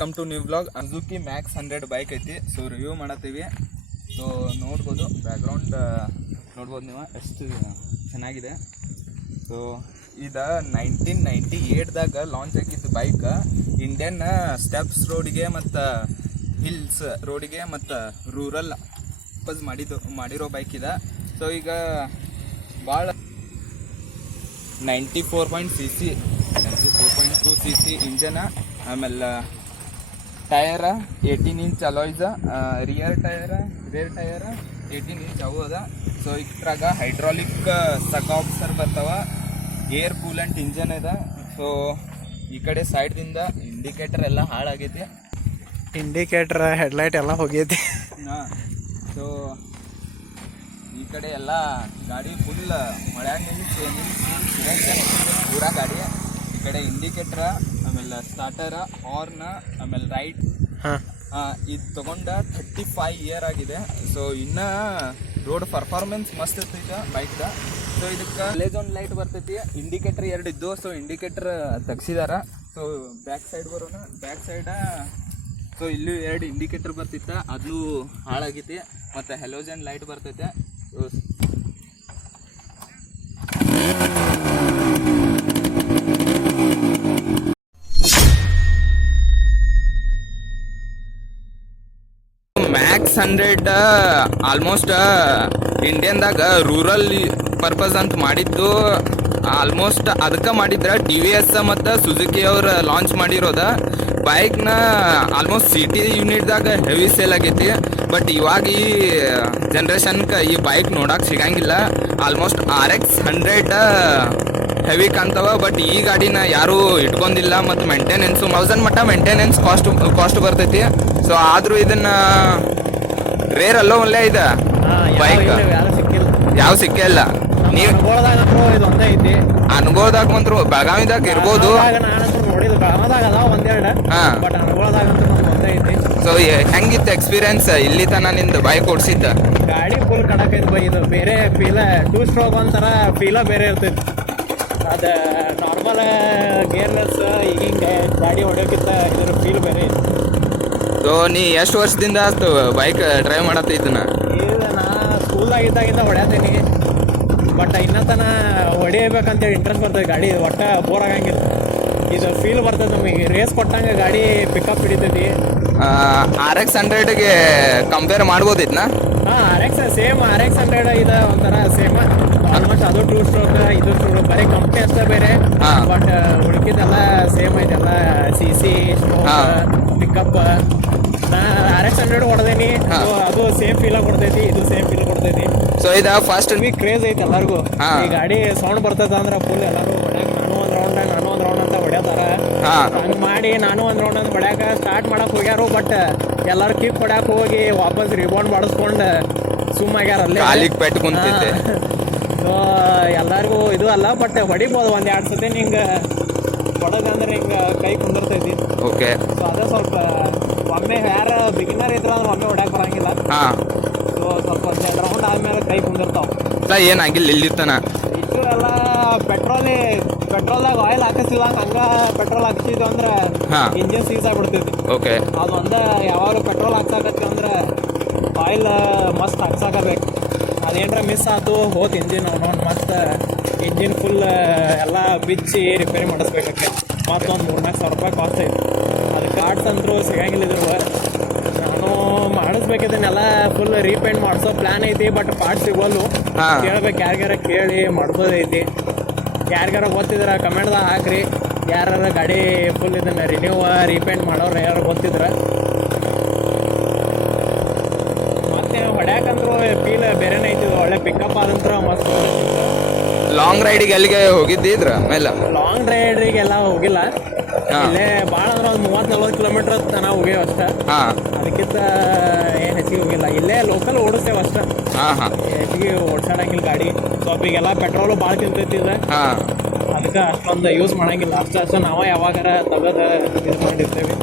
Welcome to new blog. Suzuki Max 100 bike ಐತಿ. So review ಮಾಡತ್ತೀವಿ. So ನೋಡ್ಬೋದು, background ನೋಡ್ಬೋದು ನೀವು ಎಷ್ಟು ಚೆನ್ನಾಗಿದೆ. ಸೊ ಇದು 1998ದಾಗ ಲಾಂಚ್ ಆಗಿದ್ದು ಬೈಕ್. ಇಂಡಿಯನ್ ಸ್ಟೆಪ್ಸ್ ರೋಡಿಗೆ ಮತ್ತು ಹಿಲ್ಸ್ ರೋಡಿಗೆ ಮತ್ತು ರೂರಲ್ ಪರ್ಪಸ್ ಮಾಡಿರೋ ಬೈಕ್ ಇದೆ. ಸೊ ಈಗ ಭಾಳ 94.2 ಸಿ ಸಿ ಇಂಜನ, ಆಮೇಲೆ tyre 18 inch alloys, rear tyre 18 inch ಅವು ಅದ. ಸೊ ಇದ್ರಾಗ ಹೈಡ್ರಾಲಿಕ್ ಸಕಾಬ್ಸರ್ ಬರ್ತಾವ, ಏರ್ ಕೂಲೆಂಟ್ ಇಂಜನ್ ಇದೆ. ಸೊ ಈ ಕಡೆ ಸೈಡ್ದಿಂದ ಇಂಡಿಕೇಟರ್ ಎಲ್ಲ ಹಾಳಾಗೈತಿ, ಇಂಡಿಕೇಟರ್ ಹೆಡ್ಲೈಟ್ ಎಲ್ಲ ಹೋಗೈತಿ. ಹಾಂ. ಸೊ ಈ ಕಡೆ ಎಲ್ಲ ಗಾಡಿ ಫುಲ್ ಮಳೆ ನಿಲ್ಲಿಸಿ ಪೂರಾ ಗಾಡಿ. ಈ ಕಡೆ ಇಂಡಿಕೇಟ್ರ, ಆಮೇಲೆ ಸ್ಟಾರ್ಟರ, ಹಾರ್ನ, ಆಮೇಲೆ ರೈಟ್. ಇದು ತಗೊಂಡ 35 ಇಯರ್ ಆಗಿದೆ. ಸೊ ಇನ್ನು ರೋಡ್ ಪರ್ಫಾರ್ಮೆನ್ಸ್ ಮಸ್ತ್ ಇರ್ತೈತೆ ಬೈಕ್ದ. ಸೊ ಇದಕ್ಕೆ ಲೇಜನ್ ಲೈಟ್ ಬರ್ತೈತಿ, ಇಂಡಿಕೇಟರ್ 2 ಇದ್ದು. ಸೊ ಇಂಡಿಕೇಟರ್ ತೆಗ್ಸಿದಾರ. ಸೊ ಬ್ಯಾಕ್ ಸೈಡ್ ಬರೋಣ, ಬ್ಯಾಕ್ ಸೈಡ ಸೊ ಇಲ್ಲೂ 2 ಇಂಡಿಕೇಟರ್ ಬರ್ತಿತ್ತು, ಅದು ಹಾಳಾಗೈತಿ. ಮತ್ತು ಹೆಲೋಜನ್ ಲೈಟ್ ಬರ್ತೈತೆ. ಮ್ಯಾಕ್ಸ್ 100 ಆಲ್ಮೋಸ್ಟ್ ಇಂಡಿಯನ್ದಾಗ ರೂರಲ್ ಪರ್ಪಸ್ ಅಂತ ಮಾಡಿದ್ದು. ಆಲ್ಮೋಸ್ಟ್ ಅದಕ್ಕೆ ಮಾಡಿದ್ರೆ ಟಿ ವಿ ಎಸ್ ಮತ್ತು ಸುಜುಕಿ ಅವ್ರು ಲಾಂಚ್ ಮಾಡಿರೋದ ಬೈಕ್ನ. ಆಲ್ಮೋಸ್ಟ್ ಸಿಟಿ ಯೂನಿಟ್ದಾಗ ಹೆವಿ ಸೇಲ್ ಆಗೈತಿ. ಬಟ್ ಇವಾಗ ಈ ಜನ್ರೇಷನ್ಗೆ ಈ ಬೈಕ್ ನೋಡಕ್ಕೆ ಸಿಗಂಗಿಲ್ಲ. ಆಲ್ಮೋಸ್ಟ್ RX 100 ಹೆವಿ ಕಾಣ್ತವ. ಬಟ್ ಈ ಗಾಡಿನ ಯಾರೂ ಇಟ್ಕೊಂಡಿಲ್ಲ. ಮತ್ತು ಮೇಂಟೆನೆನ್ಸು 1000 ಮಟ್ಟ ಮೇಂಟೆನೆನ್ಸ್ ಕಾಸ್ಟ್ ಬರ್ತೈತಿ. ಸೊ ಆದರೂ ಇದನ್ನು ರೇರ್ ಅಲ್ಲೋ ಒಳ್ಳೆ ಇದೆ ಬೈಕ್, ಯಾವ ಸಿಕ್ಕಿಲ್ಲ. ನೀವು ಅನುಭವದಾಗ ಬಂದ್ರು ಬೆಳಗಾವಿದಾಗ ಇರ್ಬೋದು. ಸೊ ಹೆಂಗಿತ್ತು ಎಕ್ಸ್ಪೀರಿಯನ್ಸ್ ಇಲ್ಲಿ ತನ ನಿಂದು ಬೈಕ್ ಓಡಿಸಿದ್ದ? ಗಾಡಿ ಫುಲ್ ಕಡಕ್ ಐತಿ ಬೈ. ಇದು ಬೇರೆ ಫೀಲ 2 ಸ್ಟ್ರೋಕ್ ಒಂಥರ ಫೀಲ ಬೇರೆ ಇರ್ತೈತಿ. ಅದು ನಾರ್ಮಲ್ ಗೇರ್ಲೆಸ್ ಹಿಂಗೆ ಗಾಡಿ ಹೊಡೆಯೋಕ್ಕಿಂತ ಇದ್ರ ಫೀಲ್ ಬೇರೆ ಐತಿ. ಸೊ ನೀ ಎಷ್ಟು ವರ್ಷದಿಂದ ಬೈಕ್ ಡ್ರೈವ್ ಮಾಡತ್ತಿದ್ದನ? ಈಗ ನಾ ಸ್ಕೂಲ್ದಾಗಿದ್ದಾಗಿಂದ ಹೊಡ್ಯಾತೀನಿ. ಬಟ್ ಇನ್ನತನ ಹೊಡಿಬೇಕಂತೇಳಿ ಇಂಟ್ರೆಸ್ಟ್ ಬರ್ತದೆ ಗಾಡಿ. ಒಟ್ಟು ಬೋರ್ ಆಗಂಗಿಲ್ಲ. ಇದು ಫೀಲ್ ಬರ್ತದೆ ನಮಗೆ. ರೇಸ್ ಕೊಟ್ಟಂಗೆ ಗಾಡಿ ಪಿಕಪ್ ಹಿಡಿತೈತಿ. RX 100ಗೆ ಕಂಪೇರ್ ಮಾಡ್ಬೋದಿದ್ನ? ಹಾಂ, ಸೇಮ್ RX 100 ಇದೆ ಒಂಥರ ಸೇಮ್. ಆಲ್ಮೋಸ್ಟ್ ಅದು 2 ಸ್ಟ್ರೋಕ್, ಇದು ಸ್ಟ್ರೋಕ್, ಬರೀ ಕಂಪ್ನಿ ಅಷ್ಟೇ ಬೇರೆ. ಬಟ್ ಹುಡುಕಿದೆಲ್ಲ ಸೇಮ್ ಐತೆ. ಎಲ್ಲ CC ಪಿಕಪ್. ನಾ RX 100 ಹೊಡೆದೇನಿ. ಅದು ಸೇಮ್ ಫೀಲ ಕೊಡ್ತೈತಿ, ಇದು ಸೇಮ್ ಫೀಲ್ ಕೊಡ್ತೈತಿ. ಸೊ ಇದು ಫಸ್ಟ್ ಕ್ರೇಜ್ ಐತಿ ಎಲ್ಲರಿಗೂ. ಈ ಗಾಡಿ ಸೌಂಡ್ ಬರ್ತದ ಅಂದ್ರೆ ಫುಲ್ ಎಲ್ಲರೂ ಹೊಡ್ಯಾಕ ನಾನು ಒಂದು ರೌಂಡ್ ಅಂತ ಹೊಡ್ಯಾತಾರ. ಹಂಗೆ ಮಾಡಿ ನಾನು ಒಂದು ರೌಂಡ್ ಅಂತ ಹೊಡ್ಯಾಕ ಸ್ಟಾರ್ಟ್ ಮಾಡಕ್ ಹೋಗ್ಯಾರು. ಬಟ್ ಎಲ್ಲರೂ ಕಿಕ್ ಹೊಡ್ಯಾಕ ಹೋಗಿ ವಾಪಸ್ ರಿಬೌಂಡ್ ಮಾಡಿಸ್ಕೊಂಡು ಸುಮ್ಮಾಗ್ಯಾರ ಅಲ್ಲೇ. ಸೊ ಎಲ್ಲರಿಗೂ ಇದು ಅಲ್ಲ, ಬಟ್ ಹೊಡಿಬೋದು 1-2 ಸತಿ. ನಿಂಗೆ ಹೊಡೋದಂದ್ರೆ ಹಿಂಗೆ ಕೈ ಕುಂದಿರ್ತೈತಿ. ಓಕೆ. ಸೊ ಅದೇ ಸ್ವಲ್ಪ ಒಮ್ಮೆ ಯಾರು ಬಿಗಿನರ್ ಇದ್ರ ಅಂದ್ರೆ ಒಮ್ಮೆ ಹೊಡ್ಯಾಕ ಬರಂಗಿಲ್ಲ. ಸೊ ಸ್ವಲ್ಪ 1-2 ರೌಂಡ್ ಆದ್ಮೇಲೆ ಕೈ ಕುಂದಿರ್ತಾವ. ಏನಾಗಿಲ್ಲ ಇಲ್ಲಿರ್ತಾನ. ಇಷ್ಟು ಎಲ್ಲ ಪೆಟ್ರೋಲ್ದಾಗ ಆಯಿಲ್ ಹಾಕಿಸಿಲ್ಲ. ಹಂಗೆ ಪೆಟ್ರೋಲ್ ಹಾಕ್ಸಿದ್ವಿ ಅಂದ್ರೆ ಇಂಜಿನ್ ಸೀಸ್ ಆಗ್ಬಿಡ್ತೈತಿ. ಓಕೆ. ಅದು ಒಂದೇ ಯಾವಾಗ ಪೆಟ್ರೋಲ್ ಹಾಕ್ಸಾಕತ್ತಿ ಅಂದ್ರೆ ಆಯಿಲ್ ಮಸ್ತ್ ಹಾಕ್ಸಾಕಬೇಕು. ಅದೇನ್ರ ಮಿಸ್ ಆಯ್ತು ಹೋತ್ ಇಂಜಿನ್ ಅವನೊಂದು ಮಸ್ತ್ ಇಂಜಿನ್ ಫುಲ್ ಎಲ್ಲ ಬಿಚ್ಚಿ ರಿಪೇರಿ ಮಾಡಿಸ್ಬೇಕಕ್ಕೆ. ಮತ್ತೊಂದು 3-4 ಸಾವಿರ ರೂಪಾಯಿ ಕಾಸ್ಟ್ ಐತಿ. ಅದು ಕಾರ್ಡ್ಸ್ ಅಂದರೂ ಸಿಗಂಗಿಲ್ಲ. ಇದ್ರ ನಾನು ಮಾಡಿಸ್ಬೇಕಿದ್ದನ್ನೆಲ್ಲ ಫುಲ್ ರೀಪೇಂಟ್ ಮಾಡಿಸೋ ಪ್ಲಾನ್ ಐತಿ. ಬಟ್ ಪಾರ್ಟ್ ಸಿಗೋಲ್ಲು. ಕೇಳ್ಬೇಕು, ಯಾರಿಗಾರ ಕೇಳಿ ಮಾಡ್ಬೋದೈತಿ. ಯಾರಿಗಾರ ಗೊತ್ತಿದ್ರೆ ಕಮೆಂಟ್ದಾಗ ಹಾಕ್ರಿ. ಯಾರು ಗಾಡಿ ಫುಲ್ ಇದನ್ನು ರಿನ್ಯೂ ರೀಪೇಂಟ್ ಮಾಡೋರು ಯಾರು ಗೊತ್ತಿದ್ರೆ. ಮತ್ತೆ ಹೊಡ್ಯಾಕಂದ್ರು ಫೀಲ್ ಬೇರೆನೇ ಐತಿ. ಒಳ್ಳೆ ಪಿಕಪ್ ಆದಂತ್ರ ಮಸ್ತ್. ಲಾಂಗ್ ರೈಡಿಗೆ ಎಲ್ಲಿಗೆ ಹೋಗಿದ್ದಿದ್ರ ಮೇಲೆ? ಲಾಂಗ್ ರೈಡಿಗೆಲ್ಲ ಹೋಗಿಲ್ಲ. ಇಲ್ಲೇ ಭಾಳ ಅಂದ್ರೆ ಒಂದು 30-40 ಕಿಲೋಮೀಟರ್ ತನ ಹೋಗ್ಯವ ಅಷ್ಟ. ಅದಕ್ಕಿಂತ ಏನು ಹೆಚ್ಚಿಗೆ ಹೋಗಿಲ್ಲ. ಇಲ್ಲೇ ಲೋಕಲ್ ಓಡಿಸ್ತೇವೆ ಅಷ್ಟ. ಹೆಚ್ಚಿಗೆ ಓಡ್ಸಾಡಂಗಿಲ್ಲ ಗಾಡಿ. ಸ್ವಲ್ಪ ಈಗೆಲ್ಲ ಪೆಟ್ರೋಲು ಭಾಳ ತಿಂತೈತಿ ಇದೆ. ಅದಕ್ಕೆ ಅಷ್ಟೊಂದು ಯೂಸ್ ಮಾಡಂಗಿಲ್ಲ. ಅಷ್ಟೇ ನಾವು ಯಾವಾಗಾರ ತೆಗೆದು ಇದು ಮಾಡಿರ್ತೇವೆ.